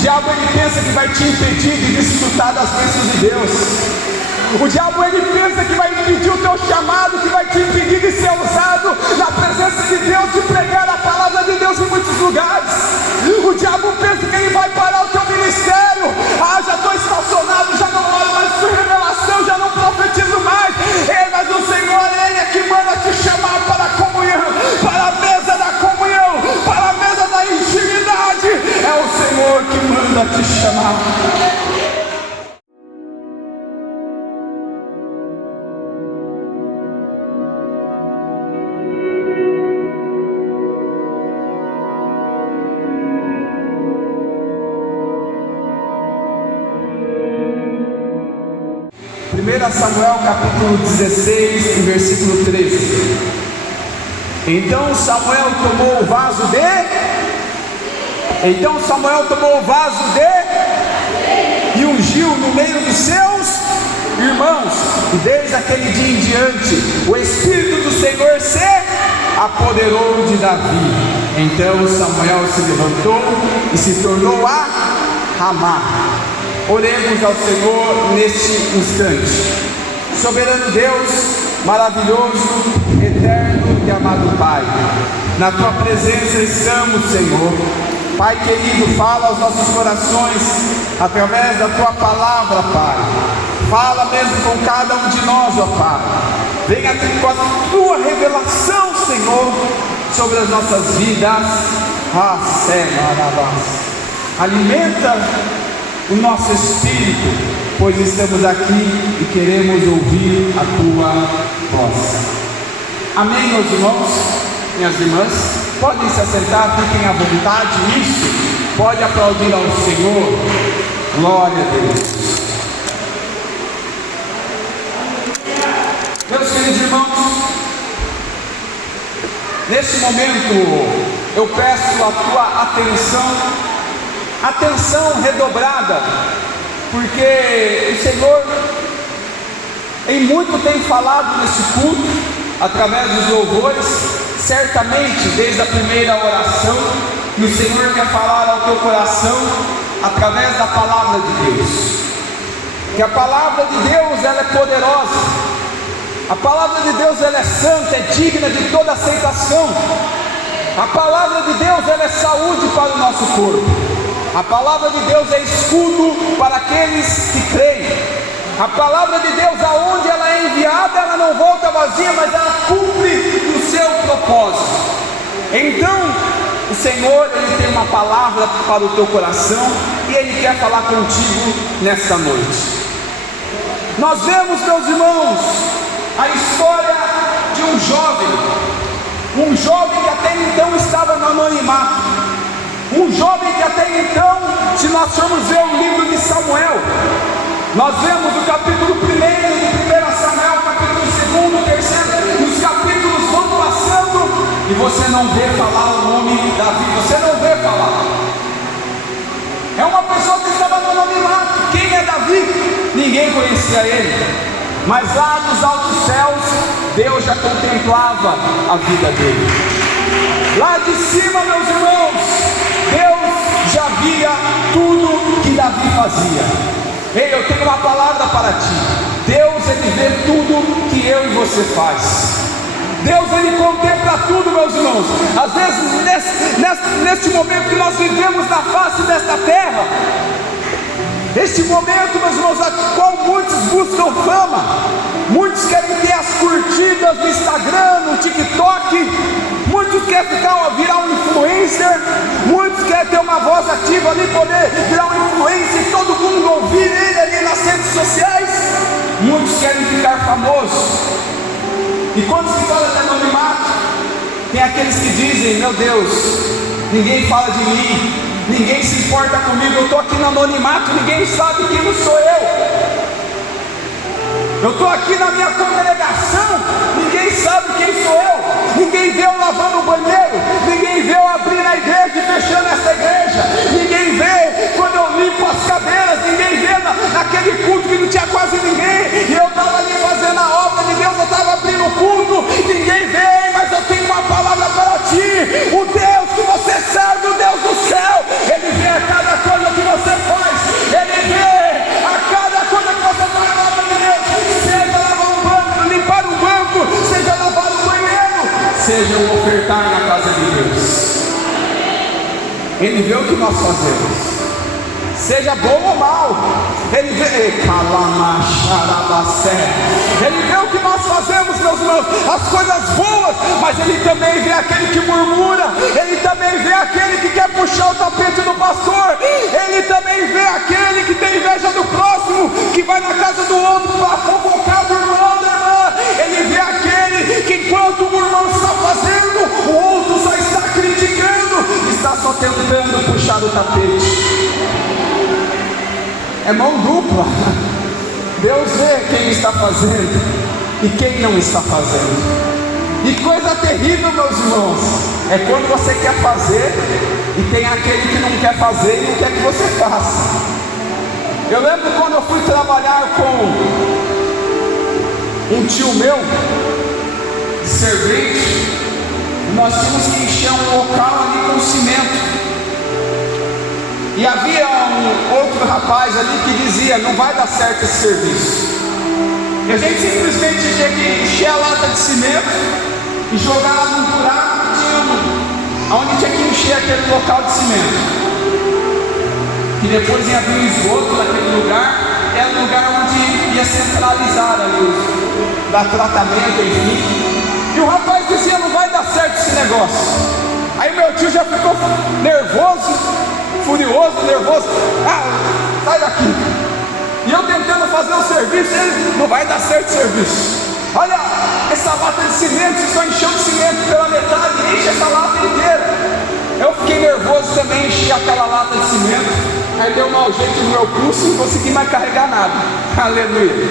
diabo ele pensa que vai te impedir de desfrutar das bênçãos de Deus. O diabo ele pensa que vai impedir o teu chamado, que vai te impedir de ser usado na presença de Deus, de pregar a palavra de Deus em muitos lugares. O diabo pensa que ele vai parar o teu ministério. Já estou estacionado, já não oro mais por revelação, já não profetizo mais. Mas o Senhor, Ele é que manda te chamar para a comunhão, para a mesa da comunhão, para a mesa da intimidade. É o Senhor que manda te chamar. Samuel capítulo 16 e versículo 13. Então Samuel tomou o vaso e ungiu no meio dos seus irmãos, e desde aquele dia em diante o Espírito do Senhor se apoderou de Davi. Então Samuel se levantou e se tornou a Ramá. Oremos ao Senhor neste instante. Soberano Deus, maravilhoso, eterno e amado Pai, na Tua presença estamos, Senhor. Pai querido, fala aos nossos corações através da Tua palavra, Pai. Fala mesmo com cada um de nós, ó Pai. Venha com a Tua revelação, Senhor, sobre as nossas vidas. Alimenta o nosso espírito, pois estamos aqui e queremos ouvir a Tua voz. Amém, meus irmãos, minhas irmãs. Podem se assentar, fiquem à vontade. Isso, pode aplaudir ao Senhor. Glória a Deus. Meus queridos irmãos, neste momento eu peço a tua atenção redobrada, porque o Senhor em muito tem falado nesse culto, através dos louvores, certamente desde a primeira oração, e o Senhor quer falar ao teu coração, através da palavra de Deus, que a palavra de Deus ela é poderosa, a palavra de Deus ela é santa, é digna de toda aceitação, a palavra de Deus ela é saúde para o nosso corpo. A palavra de Deus é escudo para aqueles que creem. A palavra de Deus, aonde ela é enviada, ela não volta vazia, mas ela cumpre o seu propósito. Então, o Senhor, Ele tem uma palavra para o teu coração e Ele quer falar contigo nesta noite. Nós vemos, meus irmãos, a história de um jovem que até então estava no anonimato. Um jovem que até então, se nós formos ver o livro de Samuel, nós vemos o capítulo 1 de 1 Samuel, capítulo 2, 3, os capítulos vão passando e você não vê falar o nome Davi, você não vê falar. É uma pessoa que estava no anonimato. Quem é Davi? Ninguém conhecia ele, mas lá nos altos céus, Deus já contemplava a vida dele. Lá de cima, meus irmãos, Deus já via tudo que Davi fazia. Ei, eu tenho uma palavra para ti. Deus, Ele vê tudo que eu e você faz. Deus, Ele contempla tudo, meus irmãos. Às vezes, neste momento que nós vivemos na face desta terra, este momento, meus irmãos, a qual muitos buscam fama, muitos querem ter as curtidas no Instagram, no TikTok, muitos querem virar um influencer, muitos querem ter uma voz ativa ali, poder virar um influencer e todo mundo ouvir ele ali nas redes sociais. Muitos querem ficar famosos, e quando se fala de anonimato, tem aqueles que dizem: meu Deus, ninguém fala de mim, ninguém se importa comigo, eu estou aqui no anonimato, ninguém sabe quem sou eu estou aqui na minha congregação, ninguém sabe quem sou eu, ninguém vê eu lavando o banheiro, ninguém vê eu abrindo a igreja e fechando esta igreja, ninguém vê quando eu limpo as cadeiras, ninguém vê naquele culto que não tinha quase ninguém, e eu estava ali fazendo a obra de Deus, eu estava abrindo o culto, ninguém vê, mas eu tenho uma palavra para ti. O Deus que você serve, o Deus do céu, Ele vê a cada coisa que você seja o ofertar na casa de Deus. Ele vê o que nós fazemos, seja bom ou mal. Ele vê, Ele vê o que nós fazemos, meus irmãos, as coisas boas, mas Ele também vê aquele que murmura, Ele também vê aquele que quer puxar o tapete do pastor, Ele também vê aquele que tem inveja do próximo, que vai na casa do outro para fofocar do irmão, da irmã. Ele vê aquele que enquanto o irmão está fazendo, o outro só está criticando, está só tentando puxar o tapete. É mão dupla. Deus vê quem está fazendo e quem não está fazendo. E coisa terrível, meus irmãos, é quando você quer fazer e tem aquele que não quer fazer e não quer que você faça. Eu lembro quando eu fui trabalhar com um tio meu, servente, nós tínhamos que encher um local ali com cimento. E havia um outro rapaz ali que dizia: não vai dar certo esse serviço. E a gente simplesmente tinha que encher a lata de cimento e jogar lá num buraco onde tinha que encher aquele local de cimento. E depois ia vir o esgoto daquele lugar, era o lugar onde ia centralizar ali, dar tratamento, enfim. E o rapaz dizia: não vai dar certo esse negócio. Aí meu tio já ficou nervoso, furioso, nervoso. Sai daqui. E eu tentando fazer o serviço, ele: não vai dar certo o serviço. Olha, essa lata de cimento, você só encheu de cimento pela metade, enche essa lata inteira. Eu fiquei nervoso também, enchi aquela lata de cimento. Aí deu um mau jeito no meu pulso, não consegui mais carregar nada. Aleluia.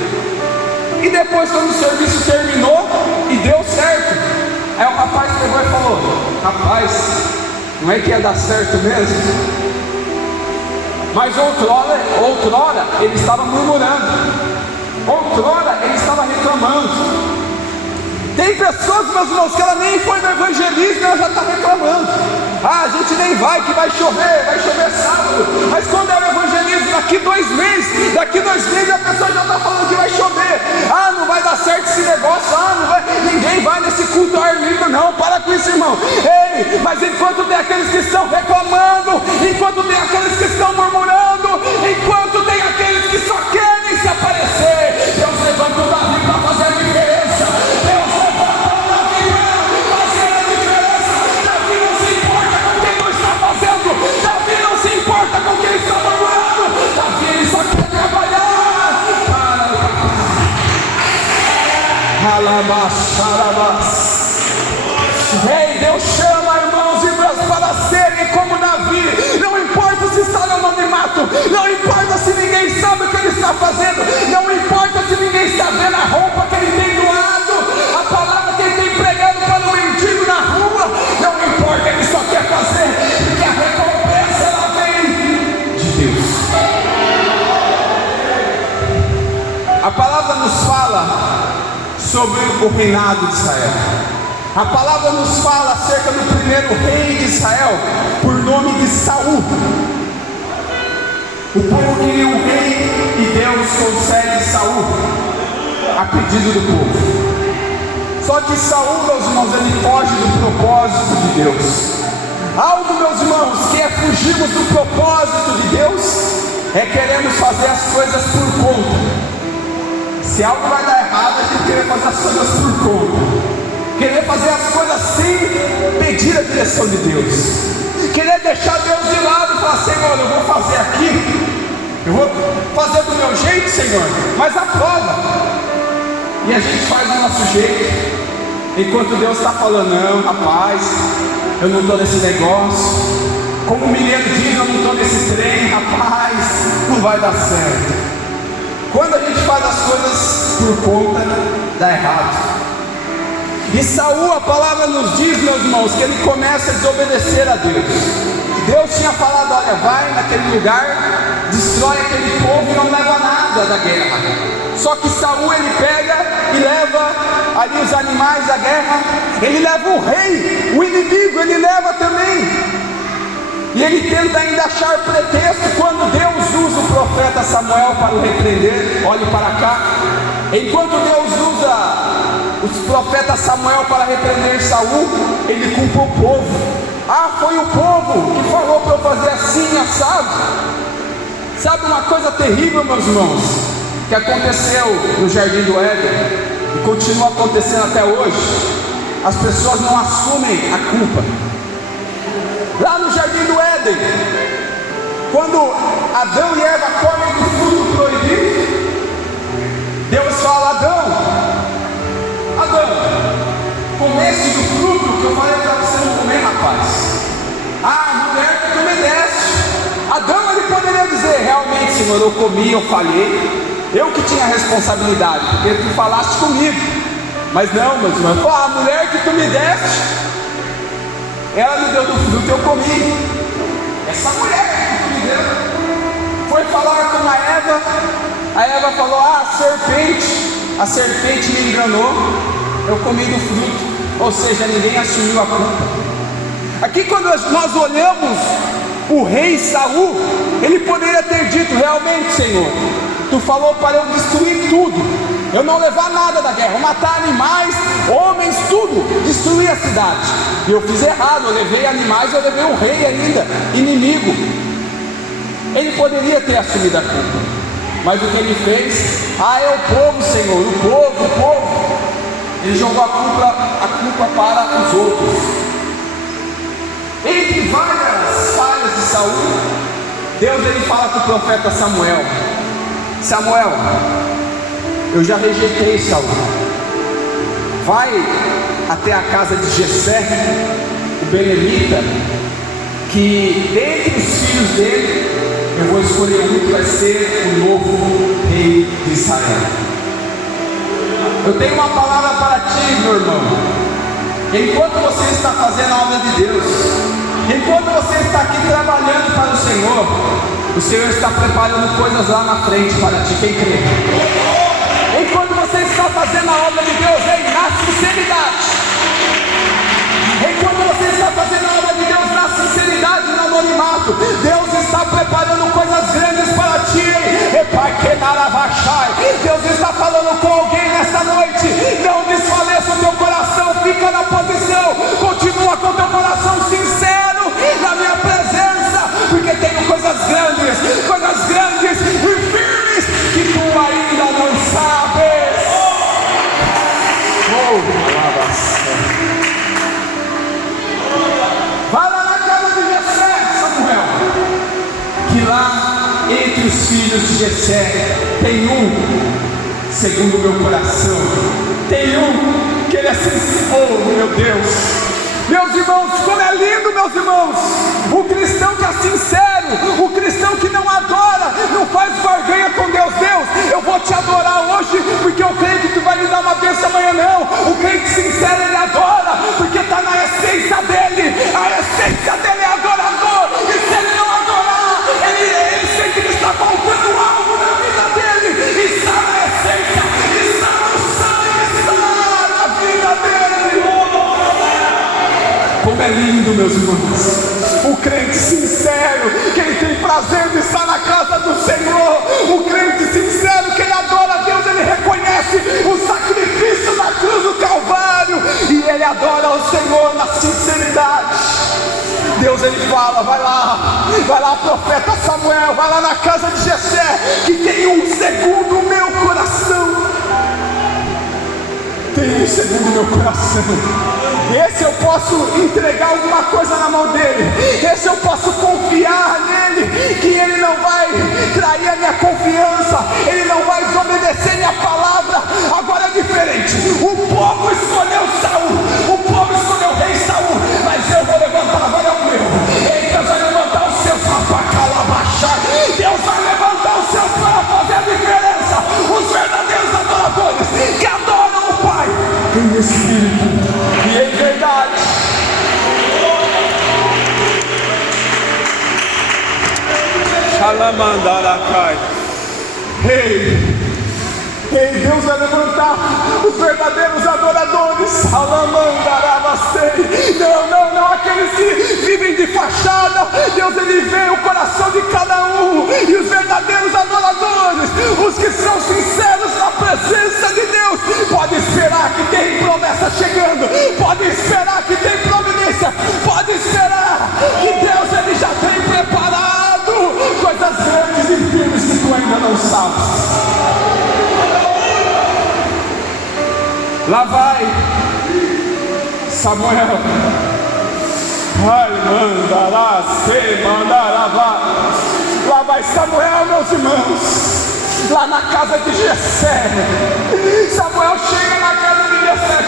E depois, quando o serviço terminou e deu certo, aí o rapaz pegou e falou: rapaz, não é que ia dar certo mesmo? Mas outrora ele estava murmurando, outrora ele estava reclamando. Tem pessoas, meus irmãos, que ela nem foi no evangelismo e ela já está reclamando. A gente nem vai, que vai chover sábado. Mas quando é o evangelismo, daqui 2 meses a pessoa já está falando que vai chover. Não vai dar certo esse negócio, não vai, ninguém vai nesse culto ao ar livre, não. Para com isso, irmão. Ei, mas enquanto tem aqueles que estão reclamando, enquanto tem aqueles que estão murmurando, enquanto tem aqueles que só querem se aparecer, Deus levanta o Davi para fazer a diferença. Com quem está murmurando, Davi, ele só quer trabalhar. Ei, Deus chama irmãos e irmãs para serem como Davi. Não importa se está no anonimato, não importa se ninguém sabe o que ele está fazendo, não importa se ninguém está vendo a roupa que ele tem doado, a palavra que ele tem pregado para o mendigo na rua, não importa, ele só quer fazer, porque a recompensa ela vem de Deus. A palavra nos fala sobre o reinado de Israel. A palavra nos fala acerca do primeiro rei de Israel, por nome de Saul. O povo queria um rei e Deus concede Saul a pedido do povo. Só que Saul, meus irmãos, ele foge do propósito de Deus. Algo, meus irmãos, que é fugirmos do propósito de Deus, é queremos fazer as coisas por conta. Se algo vai dar errado, a gente querer fazer as coisas por conta, querer fazer as coisas sem pedir a direção de Deus, querer deixar Deus de lado e falar: Senhor, eu vou fazer aqui, eu vou fazer do meu jeito, Senhor, mas aprova. E a gente faz do nosso jeito, enquanto Deus está falando: não, rapaz, eu não estou nesse negócio. Como o mineiro diz, eu não estou nesse trem, rapaz, não vai dar certo. Quando a gente faz as coisas por conta, dá errado. E Saul, a palavra nos diz, meus irmãos, que ele começa a desobedecer a Deus. Deus tinha falado: olha, vai naquele lugar, destrói aquele povo e não leva nada da guerra. Só que Saul, ele pega e leva ali os animais da guerra, ele leva o rei, o inimigo, ele leva também. E ele tenta ainda achar pretexto quando Deus usa o profeta Samuel para o repreender. Olhe para cá. Enquanto Deus usa os profeta Samuel para repreender Saul, ele culpa o povo. Foi o povo que falou para eu fazer assim, assado. Sabe uma coisa terrível, meus irmãos, que aconteceu no Jardim do Éden e continua acontecendo até hoje? As pessoas não assumem a culpa. Lá no Jardim do Éden, quando Adão e Eva comem do fruto proibido, Deus fala: Adão, comeste do fruto que eu falei para você não comer, rapaz. Mulher que tu me deste. Adão, ele poderia dizer: realmente, Senhor, eu comi, eu falhei, eu que tinha a responsabilidade, porque tu falaste comigo. Mas não, meus irmãos, ele falou: a mulher que tu me deste, ela me deu do fruto e eu comi. Essa mulher que tu me deu. Foi falar com a Eva falou: a serpente me enganou, eu comi do fruto. Ou seja, ninguém assumiu a culpa. Aqui, quando nós olhamos o rei Saul, ele poderia ter dito: realmente, Senhor, tu falou para eu destruir tudo, eu não levar nada da guerra, eu matar animais, homens, tudo, destruir a cidade. E eu fiz errado, eu levei animais, eu levei o rei ainda, inimigo. Ele poderia ter assumido a culpa, mas o que ele fez? É o povo, Senhor, o povo. Ele jogou a culpa para os outros. Entre várias falhas de Saul, Deus ele fala com o profeta Samuel: Samuel, eu já rejeitei Saul. Vai até a casa de Jessé, o belemita, que dentre os filhos dele eu vou escolher um que vai ser o novo rei de Israel. Eu tenho uma palavra para ti, meu irmão. Enquanto você está fazendo a obra de Deus, enquanto você está aqui trabalhando para o Senhor está preparando coisas lá na frente para ti, quem crê? Enquanto você está fazendo a obra de Deus, na sinceridade, enquanto você está fazendo a obra de Deus na sinceridade, no anonimato, Deus está preparando coisas grandes para ti. Deus está falando com alguém nesta noite: não desfaleça o teu coração, fica na posição, continua com o teu coração sincero na minha presença, porque tenho coisas grandes e firmes que tu ainda não sabes. Vai lá na casa de Jessé, Samuel, que lá entre os filhos de Jessé tem segundo o meu coração, tem que ele é sincero. Meu Deus, meus irmãos, como é lindo, meus irmãos, o cristão que é sincero, o cristão que não adora, não faz barganha com Deus. Eu vou te adorar hoje, porque eu creio que tu vai me dar uma bênção amanhã. Não, o crente sincero, ele adora, porque está na essência dele, a essência dele é adorador, e se ele não adorar, ele sente que está faltando algo na vida dele, está na essência, está no sangue, está na vida dele. Como é lindo, meus irmãos, o crente sincero, que ele tem prazer de estar na casa do Senhor, o crente sincero que ele adora a Deus, ele reconhece o sacrifício da cruz do Calvário, e ele adora o Senhor na sinceridade. Deus ele fala: vai lá, profeta Samuel, vai lá na casa de Jessé, que tem segundo o meu coração. Tem segundo o meu coração. Esse eu posso entregar alguma coisa na mão dele, esse eu posso confiar nele, que ele não vai trair a minha confiança, ele não vai desobedecer minha palavra. Agora é diferente, o povo escolheu Saul, o povo escolheu o rei Saul, mas eu vou levantar agora o meu. Deus vai levantar os seus rapacalabachar, Deus vai levantar os seus para fazer a diferença, os verdadeiros adoradores que adoram o Pai em espírito e em verdade. Ei, Deus vai levantar os verdadeiros adoradores. Não, aqueles que vivem de fachada. Deus ele vê o coração de cada um, e os verdadeiros adoradores, os que são sinceros na presença de Deus, pode esperar que tem promessa Lá vai Samuel. Ai, mandará, se mandará. Lá vai Samuel, meus irmãos, lá na casa de Jessé. Samuel chega na casa de Jessé.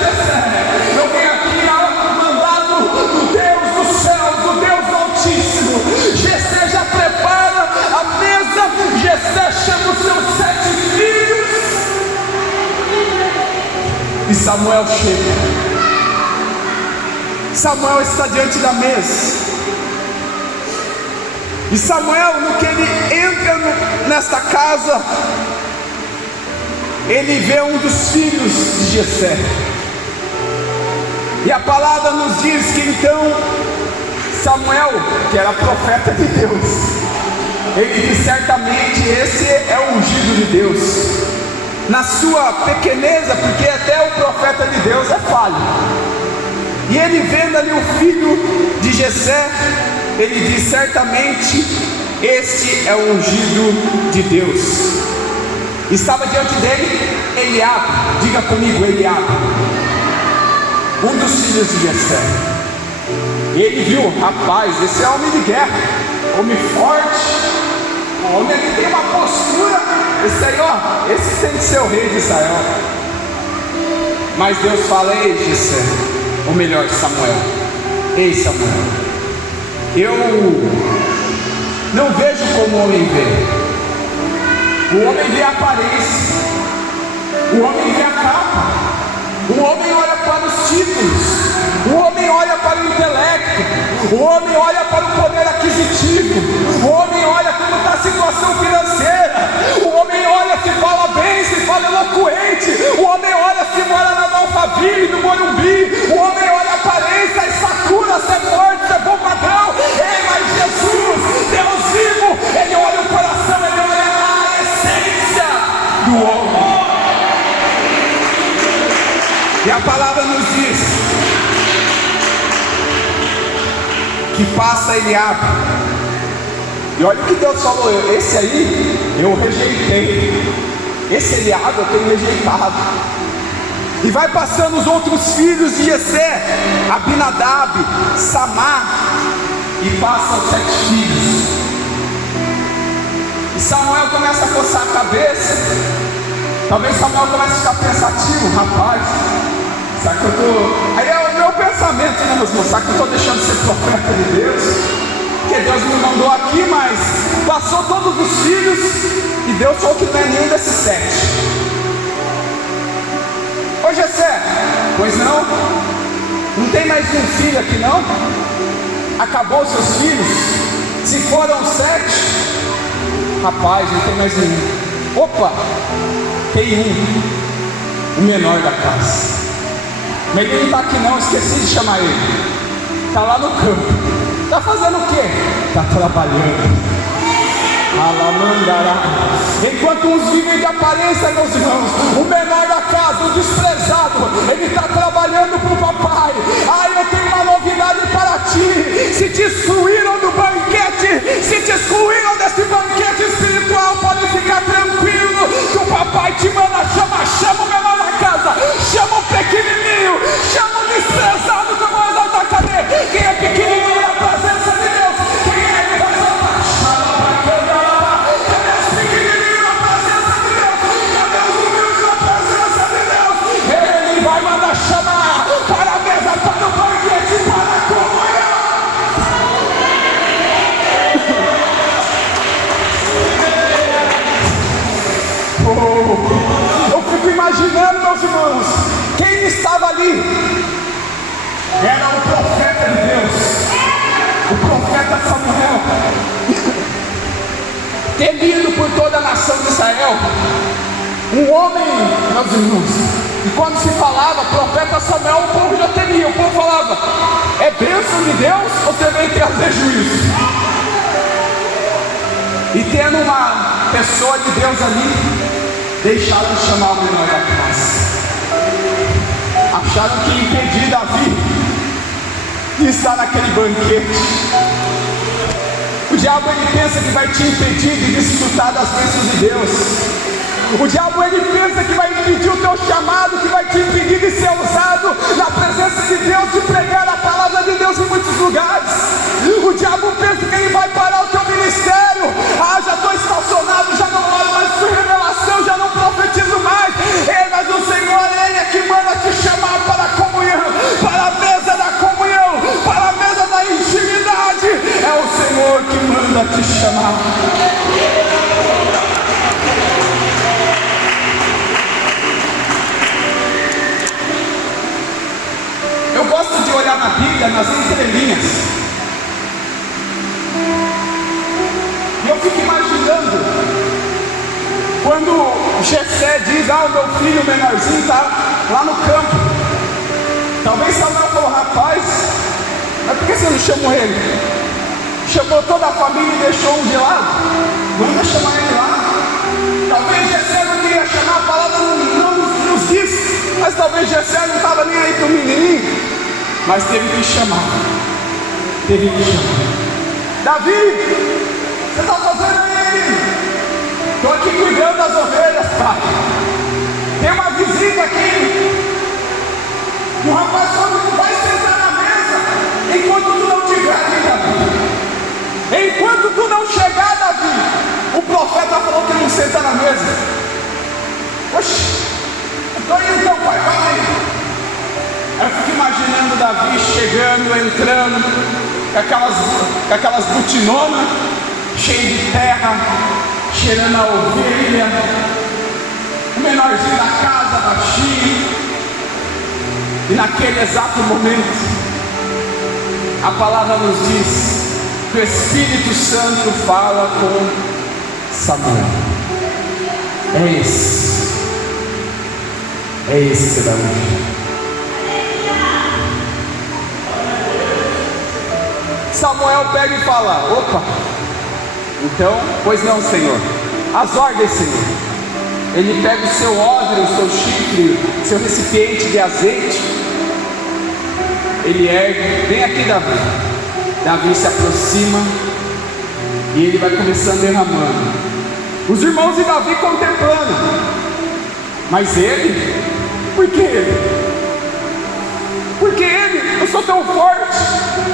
Eu venho aqui ao mandado do Deus dos céus, do Deus Altíssimo. Jessé já prepara a mesa. Jessé chama os seus 7 filhos. E Samuel chega. Samuel está diante da mesa. E Samuel, no que ele entra nesta casa, ele vê um dos filhos de Jessé. E a palavra nos diz que então Samuel, que era profeta de Deus, ele diz: certamente esse é o ungido de Deus. Na sua pequeneza, porque até o profeta de Deus é falho. E ele vendo ali o filho de Jessé, ele diz: certamente este é o ungido de Deus. Estava diante dele Eliabe, diga comigo, Eliabe, um dos filhos de Jessé. Ele viu: rapaz, esse é homem de guerra, homem forte, homem que tem uma postura. Esse aí, ó, esse tem que ser o rei de Israel. Mas Deus fala: ei Jessé, ou melhor, Samuel, ei Samuel, eu não vejo como o homem vê. O homem vê a aparência, o homem vê a capa, o homem olha para os títulos, o homem olha para o intelecto, o homem olha para o poder aquisitivo, o homem olha como está a situação financeira, o homem olha se fala bem, se fala eloquente, o homem olha se mora na Alphaville, no Morumbi, o homem olha a aparência, a estatura, se é forte, se é bom padrão. Ei, mas Jesus, Deus vivo, Ele olha o coração, Ele olha a essência do homem. E a palavra nos diz que passa Eliabe. E olha o que Deus falou: esse aí eu rejeitei, esse Eliabe eu tenho rejeitado. E vai passando os outros filhos de Jessé, Abinadab, Samar, e passa os 7 filhos. E Samuel começa a coçar a cabeça. Talvez Samuel comece a ficar pensativo: rapaz, será que eu estou... Aí é o meu pensamento, né, meus irmãos? Será que eu estou deixando de ser profeta de Deus? Porque Deus me mandou aqui, mas passou todos os filhos, e Deus falou que não é nenhum desses 7. Ô Jessé, pois não? Não tem mais um filho aqui não? Acabou os seus filhos? Se foram 7, rapaz, não tem mais nenhum. Opa, tem um, o menor da casa. Mas ele não está aqui não, esqueci de chamar ele. Está lá no campo. Está fazendo o quê? Está trabalhando. Enquanto uns vivem de aparência, meus irmãos, o menor da casa, o desprezado, ele está trabalhando para o papai. Eu tenho uma novidade para ti: se te excluíram do banquete, se te excluíram desse banquete espiritual, pode ficar tranquilo que o papai te manda chamar. Chama o menor da casa, chama o pequenininho, chama o desprezado com a mão exalta. Cadê? Quem é pequenininho na presença de Deus? Quem é que vai exaltar? Chamar para a mesa, para o banquete, para a comunhão. Eu fico imaginando, meus irmãos, quem estava ali era o profeta de Deus, o profeta Samuel, temido por toda a nação de Israel, um homem, meus irmãos. E quando se falava profeta Samuel, o povo já temia. O povo falava: é bênção de Deus ou você vem trazer juízo? E tendo uma pessoa de Deus ali, deixaram de chamar o menor da casa. Acharam que ia impedir Davi de estar naquele banquete. O diabo, ele pensa que vai te impedir de desfrutar das bênçãos de Deus. O diabo, ele pensa que vai impedir o teu chamado, que vai te impedir de ser usado na presença de Deus, de pregar a palavra de Deus em muitos lugares. O diabo pensa que ele vai parar o teu ministério. Já estou estacionado, já não oro mais por revelação, já não profetizo mais. Mas o Senhor, Ele é que manda te chamar para a comunhão, para a mesa da comunhão, para a mesa da intimidade. É o Senhor que manda te chamar. Eu gosto de olhar na Bíblia, nas entrelinhas, e eu fico imaginando quando Jessé diz: o meu filho menorzinho está lá no campo. Talvez Samuel falou: rapaz, mas por que você não chamou ele? Chamou toda a família e deixou um de lado? Manda chamar ele lá. Talvez Jessé não queria chamar, a palavra não nos disse, mas talvez Jessé não estava nem aí para o menininho, mas teve que chamar. Davi, você está fazendo aí? Estou aqui cuidando das ovelhas, pai. Tem uma visita aqui. E o rapaz falou: não vai sentar na mesa enquanto tu não tiver aqui, Davi. Enquanto tu não chegar, Davi. O profeta falou que não senta na mesa. Oxi, estou indo então, pai, vai aí. Eu fico imaginando Davi chegando, entrando, com aquelas butinonas, cheias de terra, cheirando a ovelha, o menorzinho da casa, baixinho. E naquele exato momento, a palavra nos diz que o Espírito Santo fala com Samuel. É esse que você vai ouvir. Samuel pega e fala: opa, então, pois não, Senhor, as ordens, Senhor. Ele pega o seu odre, o seu chifre, o seu recipiente de azeite, ele ergue: vem aqui, Davi. Davi se aproxima e ele vai começando derramando. Os irmãos de Davi contemplando, mas ele, por que ele? Porque ele, eu sou tão forte.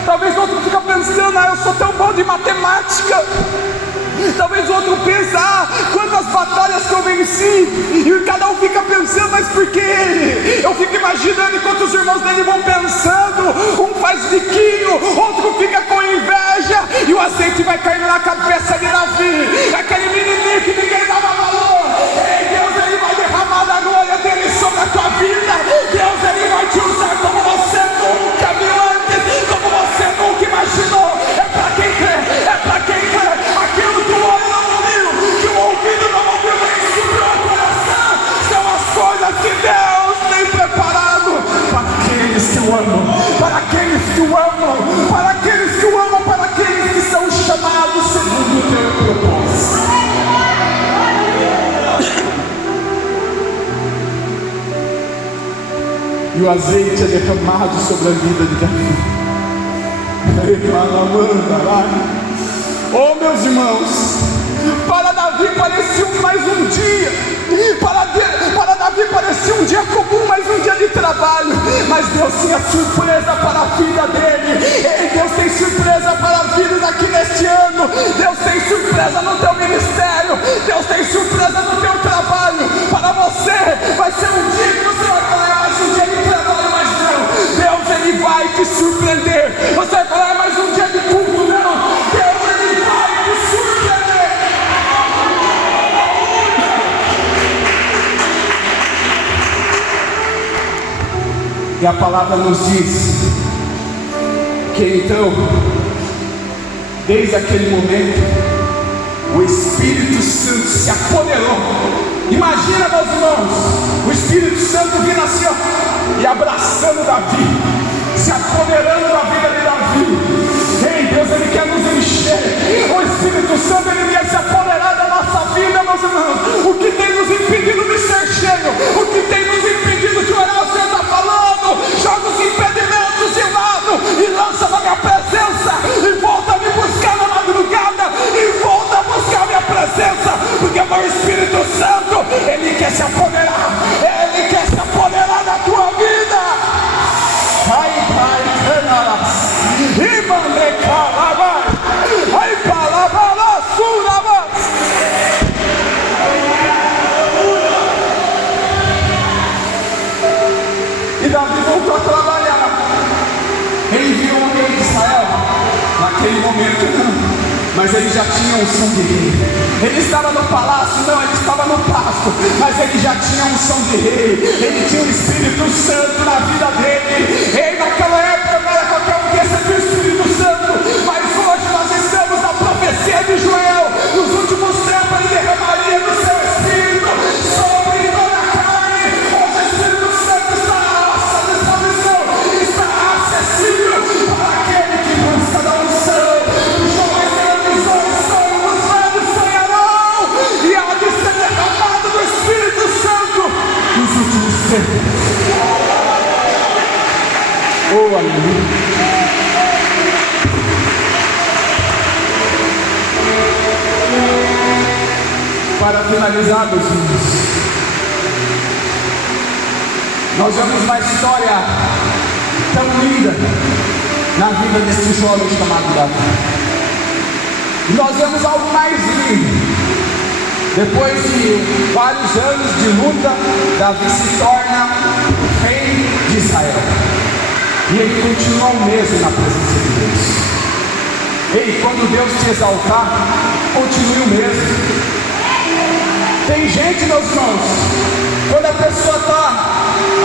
Talvez o outro fica pensando: eu sou tão bom de matemática. Talvez o outro pense: quantas batalhas que eu venci. E cada um fica pensando: mas por que ele? Eu fico imaginando enquanto os irmãos dele vão pensando. Um faz biquinho, outro fica com inveja, e o azeite vai caindo na cabeça de Davi, aquele menininho que ninguém dava valor. Ei, Deus, ele vai derramar da glória dele sobre a tua vida. Deus, ele vai te usar como você nunca viu antes, como você nunca imaginou. É para quem crê, é para quem crê. Aquilo que o olho não viu, que o ouvido não ouviu, nem subiu ao coração, são as coisas que Deus tem preparado para aqueles que o amam, para aqueles que o amam, para aqueles que o amam, para aqueles que são chamados segundo o teu propósito. E o azeite é derramado sobre a vida de Davi. Oh, meus irmãos, para Davi parecia mais um dia, para Davi parecia um dia comum, mais um dia de trabalho, mas Deus tinha surpresa para a vida dele. Ei, Deus tem surpresa para as vidas aqui neste ano. Deus tem surpresa no teu ministério, Deus tem surpresa no teu trabalho. Para você vai ser um dia que você vai falar: mais um dia de trabalho, mas não, Deus, ele vai te surpreender. Você vai falar: mais um dia de culto, não, Deus, ele vai te surpreender. E a palavra nos diz que então, desde aquele momento, o Espírito Santo se apoderou. Imagina, meus irmãos, o Espírito Santo vindo assim, e abraçando Davi, se apoderando da vida de Davi. Ei, Deus, ele quer nos encher. O Espírito Santo, ele quer se apoderar da nossa vida, meus irmãos. O que tem nos impedido de ser cheio, o que tem nos impedido de orar, o Senhor está falando: joga os impedimentos de lado e lança na minha presença, e volta a me buscar na madrugada, e volta a buscar a minha presença, porque o meu Espírito Santo, mas ele já tinha unção de rei. Ele estava no palácio, não, ele estava no pasto, mas ele já tinha unção de rei. Ele tinha o Espírito Santo na vida dele. Rei naquela época não era qualquer um que recebia o Espírito Santo, mas hoje nós estamos na profecia de Joel. Nos últimos tempos ele derramaria do seu Espírito sobre toda a carne. Hoje o Espírito Santo está à nossa disposição, está acessível para aquele que busca da unção. Os jovens terão visões, os velhos sonharão, e há de ser derramado do Espírito Santo nos últimos tempos. Oh, aleluia. Para finalizar, meus filhos, nós vemos uma história tão linda na vida deste jovem chamado Davi. E nós vemos algo mais lindo. Depois de vários anos de luta, Davi se torna rei de Israel. E ele continua o mesmo na presença de Deus. Ei, quando Deus te exaltar, continue o mesmo. Tem gente, meus irmãos, quando a pessoa está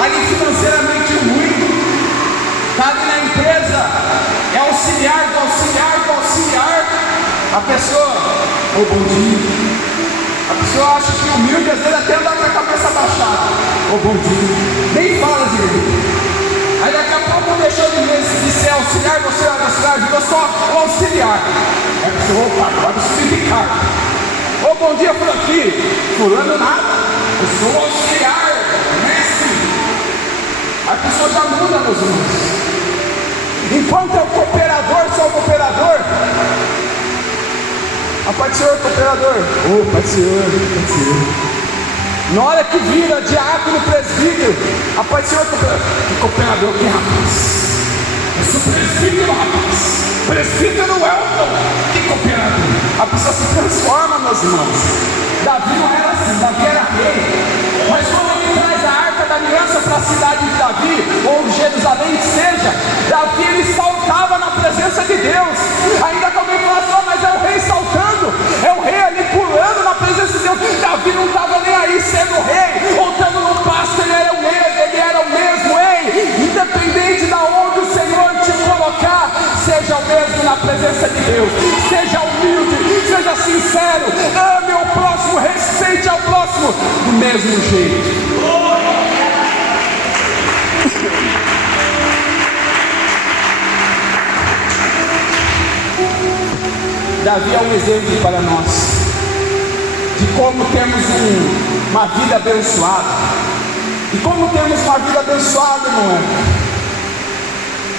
ali financeiramente ruim, está ali na empresa, é auxiliar do auxiliar do auxiliar, a pessoa, ô bom dia. A pessoa acha que humilde, às vezes até anda com a cabeça baixada. Ô bom dia, nem fala direito. Aí daqui a pouco deixou de ser auxiliar, virou só o auxiliar. Aí a pessoa, opa, agora subir. Ô bom dia, fulano nada, eu sou o auxiliar, mestre. A pessoa já muda, meus irmãos. Enquanto é o cooperador, só o cooperador. A Pai do Senhor, cooperador. Ô Pai do Senhor, Pai do Senhor. Na hora que vira diácono, presbítero, a Pai do Senhor, que cooperador, que rapaz. Eu sou presbítero, rapaz. Presbítero Elton, que cooperador. A pessoa se transforma, meus irmãos. Davi não era assim, Davi era rei. Mas quando ele traz a arca da aliança para a cidade de Davi, ou Jerusalém que seja, Davi ele saltava na presença de Deus. Ainda que alguém falasse, oh, mas é o rei saltando, é o rei ali pulando na presença de Deus. Davi não estava nem aí sendo rei, ou estando no pasto, ele era o mesmo, ei, independente de onde o Senhor te colocar, seja o mesmo na presença de Deus, seja humilde, seja sincero, ame ao próximo, respeite ao próximo, do mesmo jeito. Davi é um exemplo para nós de como temos uma vida abençoada. E como temos uma vida abençoada, não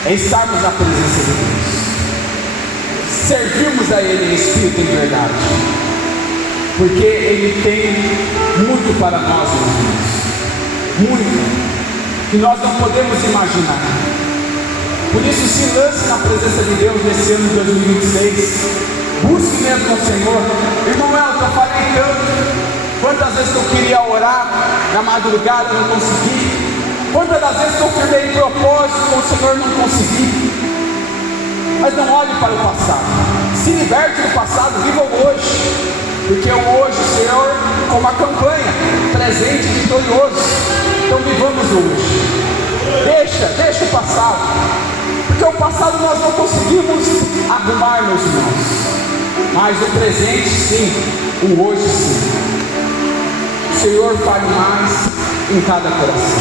é estarmos na presença de Deus, servirmos a Ele em espírito e em verdade, porque Ele tem muito para nós, meus irmãos, muito, que nós não podemos imaginar. Por isso, se lance na presença de Deus nesse ano de 2026, busque mesmo o Senhor. Irmão Elton, eu falei tanto. Quantas vezes que eu queria orar na madrugada, não consegui. Quantas das vezes que eu firmei propósito com o Senhor, não consegui. Mas não olhe para o passado, se liberte do passado, viva o hoje. Porque o hoje, o Senhor, como a campanha, presente e vitorioso. Então vivamos o hoje. Deixa o passado, porque o passado nós não conseguimos arrumar, meus irmãos, mas o presente sim, o hoje sim. O Senhor fale mais em cada coração.